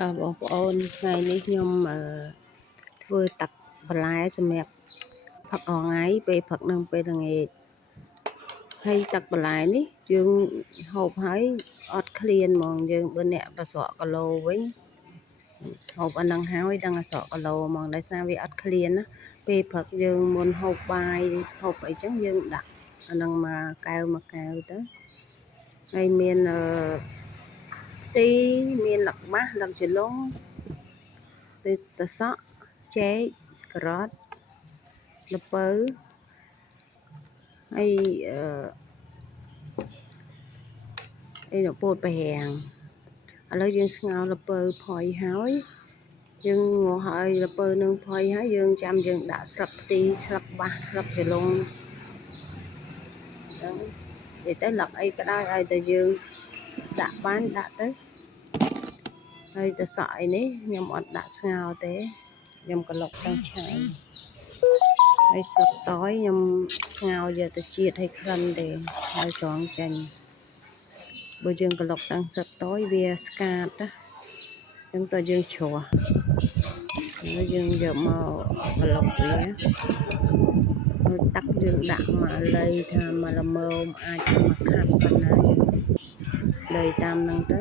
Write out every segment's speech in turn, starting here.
បងប្អូនថ្ងៃនេះខ្ញុំធ្វើទឹកបន្លែសម្រាប់ផឹករាល់ថ្ងៃពេលផឹកនិងពេលល្ងាចហើយទឹកបន្លែនេះយើងហូបហើយអត់ឃ្លានហ្មងយើងបើអ្នកប្រសក់គីឡូវិញហូបអានឹងហើយដឹងអាស្រក់គីឡូហ្មងដោយសារវាអត់ឃ្លានណាពេលព្រឹកយើងមុនហូបបាយហូបអីចឹងយើងដាក់អានឹងមកកែវទៅហើយមានទីមានលឹកម៉ាស់លឹកជ្រលងទឹកសក់ចេកការ៉ុតល្ពៅហើយនៅពោតប្រហាំងឥឡូវយើងស្ងោរល្ពៅផុយហើយយើងងាស់ហើយល្ពៅនឹងផុយហើយយើងចាំយើងដាក់ស្លឹកខ្ទិះស្លឹកបាសស្លឹកជ្រលងចឹងនិយាយទៅលឹកអីក៏ដោយឲ្យតែយើងដាក់បានដាក់ទៅហើយទឹកសក់អីនេះខ្ញុំអត់ដាក់ស្ងោរទេខ្ញុំក្លុកទាំងឆាយហើយស្លឹកតយខ្ញុំស្ងោរយកទៅជាតិឲ្យក្លិនទេហើយស្រង់ចេញបើយើងក្លុកទាំងស្លឹកតយវាស្កាតណាចឹងតើយើងជ្រោះហើយយើងយកមកក្លុកវាហើយទឹកយើងដាក់មកលៃថាមកល្មមអាចមកខាត់ប៉ុណ្ណាលៃតាមហ្នឹងទៅ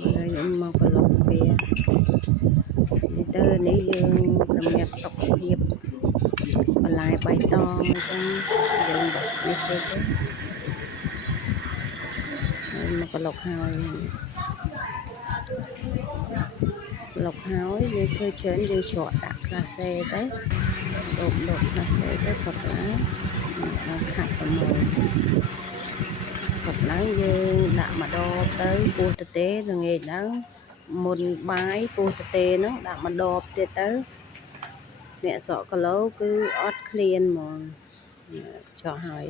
ហើយខ្ញុំមកក្លុកវាទៅនេះយើងសម្រាប់សុខភាពបន្លែបៃតងអញ្ចឹងយើងបុកនេះទៅហើយមកក្លុកហើយក្លុកហើយយើងធ្វើច្រើនយើងច្រកដាក់ក្លាសេទៅដុបក្លាសេទៅផឹកឡើងខាត់ប្រមូលផឹកឡើងយើងដាក់ម្ដងទៅពោះទទេល្ងាចឡើងមុនបាយពោះទទេហ្នឹងដាក់ម្ដងទៀតទៅអ្នកស្រក់គីឡូគឺអត់ឃ្លានហ្មងចោះហើយ